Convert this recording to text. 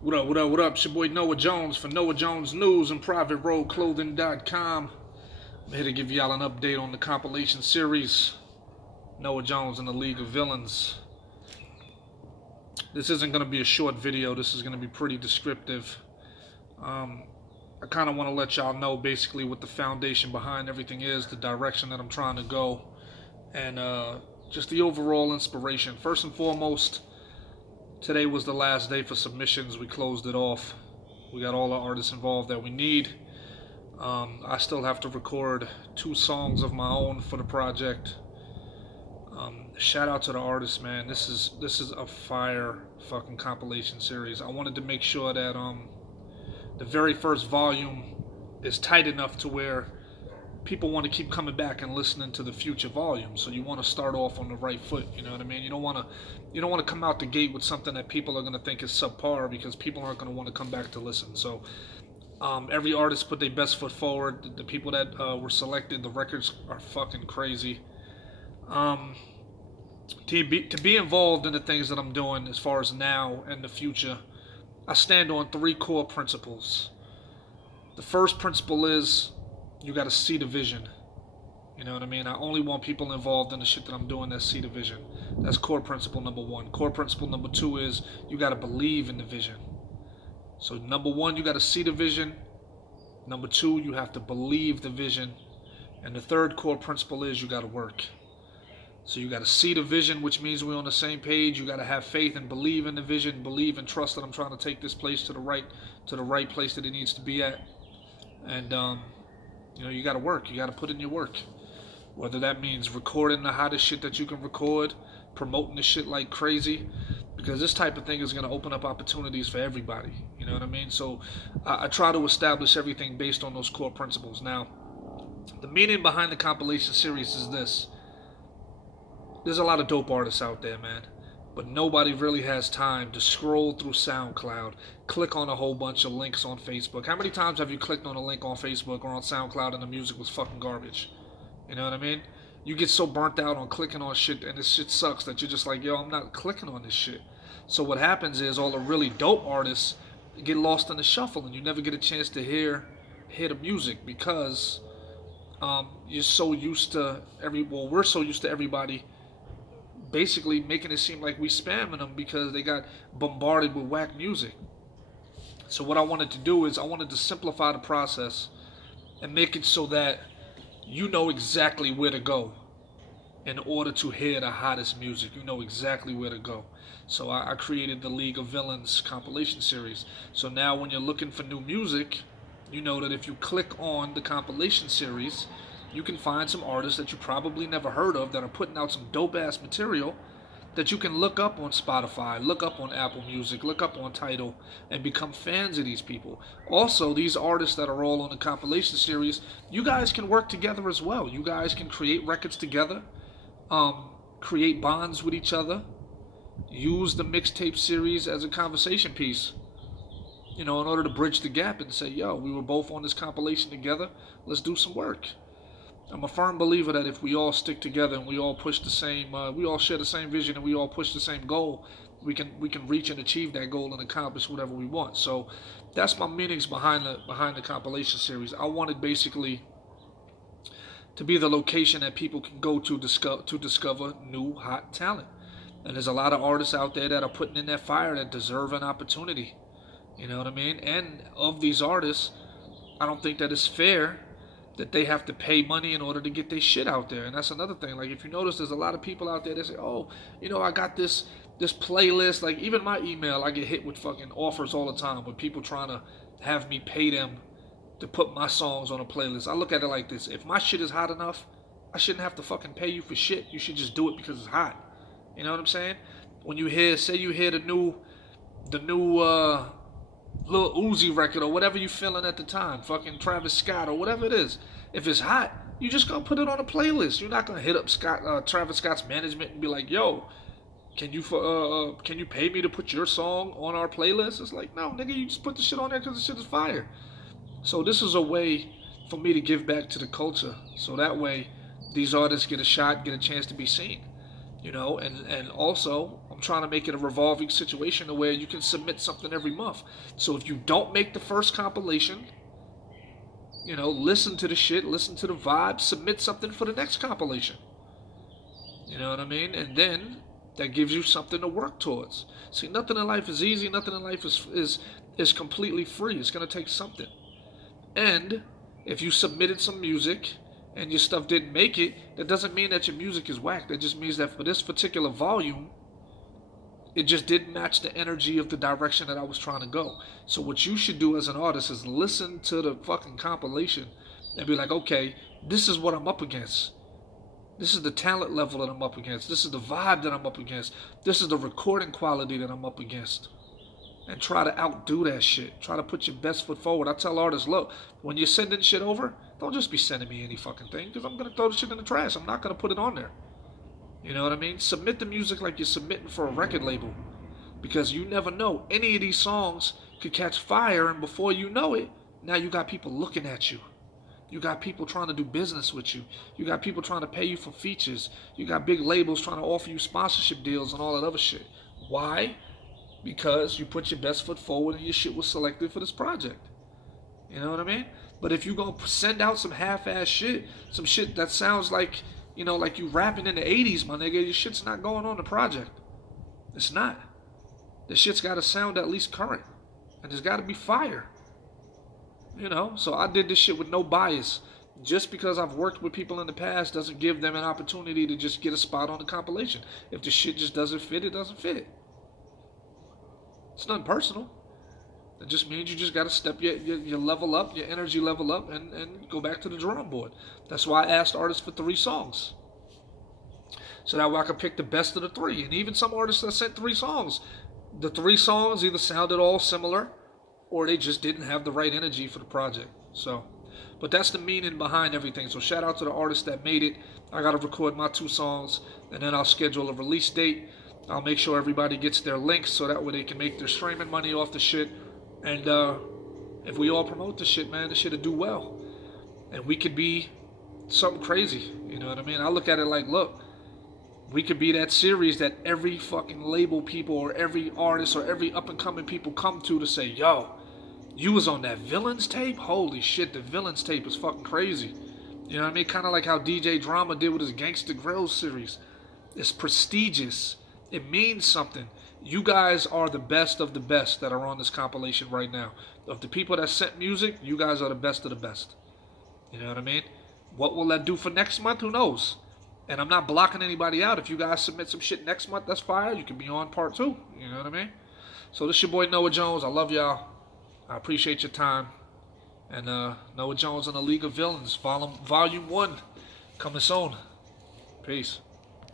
What up, what up, what up? It's your boy Noah Jones for Noah Jones News and PrivateRoadClothing.com. I'm here to give y'all an update on the compilation series, Noah Jones and the League of Villains. This isn't going to be a short video. This is going to be pretty descriptive. I kind of want to let y'all know basically what the foundation behind everything is, the direction that I'm trying to go, and just the overall inspiration. First and foremost, today was the last day for submissions. We closed it off. We got all the artists involved that we need. I still have to record 2 songs of my own for the project. Shout out to the artists, man. This is a fire fucking compilation series. I wanted to make sure that the very first volume is tight enough to where people want to keep coming back and listening to the future volumes. So you want to start off on the right foot. You know what I mean? You don't want to come out the gate with something that people are going to think is subpar, because people aren't going to want to come back to listen. So every artist put their best foot forward. The people that were selected, the records are fucking crazy. To be involved in the things that I'm doing as far as now and the future, I stand on 3 core principles. The first principle is you got to see the vision. You know what I mean? I only want people involved in the shit that I'm doing that see the vision. That's core principle number 1. Core principle number 2 is you got to believe in the vision. So number 1, you got to see the vision. Number 2, you have to believe the vision. And the third core principle is you got to work. So you got to see the vision, which means we're on the same page. You got to have faith and believe in the vision, believe and trust that I'm trying to take this place to the right place that it needs to be at. And you got to work. You got to put in your work. Whether that means recording the hottest shit that you can record, promoting the shit like crazy, because this type of thing is going to open up opportunities for everybody. You know what I mean? So I try to establish everything based on those core principles. Now, the meaning behind the compilation series is this. There's a lot of dope artists out there, man, but nobody really has time to scroll through SoundCloud, click on a whole bunch of links on Facebook. How many times have you clicked on a link on Facebook or on SoundCloud and the music was fucking garbage? You know what I mean? You get so burnt out on clicking on shit, and this shit sucks, that you're just like, yo, I'm not clicking on this shit. So what happens is all the really dope artists get lost in the shuffle, and you never get a chance to hear the music, because you're so used to we're so used to everybody basically making it seem like we spamming them because they got bombarded with whack music. So what I wanted to do is I wanted to simplify the process and make it so that you know exactly where to go in order to hear the hottest music. You know exactly where to go. So I created the League of Villains compilation series. So now when you're looking for new music, you know that if you click on the compilation series, you can find some artists that you probably never heard of that are putting out some dope-ass material that you can look up on Spotify, look up on Apple Music, look up on Tidal, and become fans of these people. Also, these artists that are all on the compilation series, you guys can work together as well. You guys can create records together, create bonds with each other, use the mixtape series as a conversation piece, in order to bridge the gap and say, yo, we were both on this compilation together, let's do some work. I'm a firm believer that if we all stick together and we all push the same, we all share the same vision and we all push the same goal, we can reach and achieve that goal and accomplish whatever we want. So that's my meanings behind the compilation series. I wanted basically to be the location that people can go to discover new hot talent. And there's a lot of artists out there that are putting in that fire that deserve an opportunity. You know what I mean? And of these artists, I don't think that it's fair that they have to pay money in order to get their shit out there. And that's another thing. Like, if you notice, there's a lot of people out there that say, oh, I got this playlist. Like, even my email, I get hit with fucking offers all the time with people trying to have me pay them to put my songs on a playlist. I look at it like this. If my shit is hot enough, I shouldn't have to fucking pay you for shit. You should just do it because it's hot. You know what I'm saying? When you hear the new Lil Uzi record or whatever you feeling at the time, fucking Travis Scott or whatever it is, if it's hot, you just gonna put it on a playlist. You're not gonna hit up Travis Scott's management and be like, yo, can you pay me to put your song on our playlist? It's like, no, nigga, you just put the shit on there because the shit is fire. So this is a way for me to give back to the culture, so that way these artists get a shot, get a chance to be seen. And also I'm trying to make it a revolving situation to where you can submit something every month. So if you don't make the first compilation, listen to the shit, listen to the vibe, submit something for the next compilation. You know what I mean? And then that gives you something to work towards. See, nothing in life is easy. Nothing in life is completely free. It's gonna take something. And if you submitted some music and your stuff didn't make it, that doesn't mean that your music is whack. That just means that for this particular volume, it just didn't match the energy of the direction that I was trying to go. So what you should do as an artist is listen to the fucking compilation and be like, okay, this is what I'm up against. This is the talent level that I'm up against. This is the vibe that I'm up against. This is the recording quality that I'm up against. And try to outdo that shit. Try to put your best foot forward. I tell artists, look, when you're sending shit over, don't just be sending me any fucking thing, because I'm going to throw the shit in the trash. I'm not going to put it on there. You know what I mean? Submit the music like you're submitting for a record label. Because you never know. Any of these songs could catch fire, and before you know it, now you got people looking at you. You got people trying to do business with you. You got people trying to pay you for features. You got big labels trying to offer you sponsorship deals and all that other shit. Why? Because you put your best foot forward and your shit was selected for this project. You know what I mean? But if you gonna send out some half-ass shit, some shit that sounds like, like you rapping in the 80s, my nigga, your shit's not going on the project. It's not. The shit's gotta sound at least current. And there's gotta be fire. So I did this shit with no bias. Just because I've worked with people in the past doesn't give them an opportunity to just get a spot on the compilation. If the shit just doesn't fit, it doesn't fit. It's nothing personal. It just means you just got to step your level up, your energy level up, and go back to the drawing board. That's why I asked artists for 3 songs. So that way I could pick the best of the 3. And even some artists that sent 3 songs, the 3 songs either sounded all similar or they just didn't have the right energy for the project. So, but that's the meaning behind everything. So shout out to the artists that made it. I got to record my 2 songs, and then I'll schedule a release date. I'll make sure everybody gets their links so that way they can make their streaming money off the shit. And if we all promote the shit, man, the shit'll do well. And we could be something crazy. You know what I mean? I look at it like, look, we could be that series that every fucking label people or every artist or every up-and-coming people come to say, yo, you was on that Villains tape? Holy shit, the Villains tape is fucking crazy. You know what I mean? Kind of like how DJ Drama did with his Gangsta Grills series. It's prestigious. It means something. You guys are the best of the best that are on this compilation right now. Of the people that sent music, you guys are the best of the best. You know what I mean? What will that do for next month? Who knows? And I'm not blocking anybody out. If you guys submit some shit next month, that's fire. You can be on part 2. You know what I mean? So this your boy Noah Jones. I love y'all. I appreciate your time. And Noah Jones and the League of Villains, Volume 1, coming soon. Peace.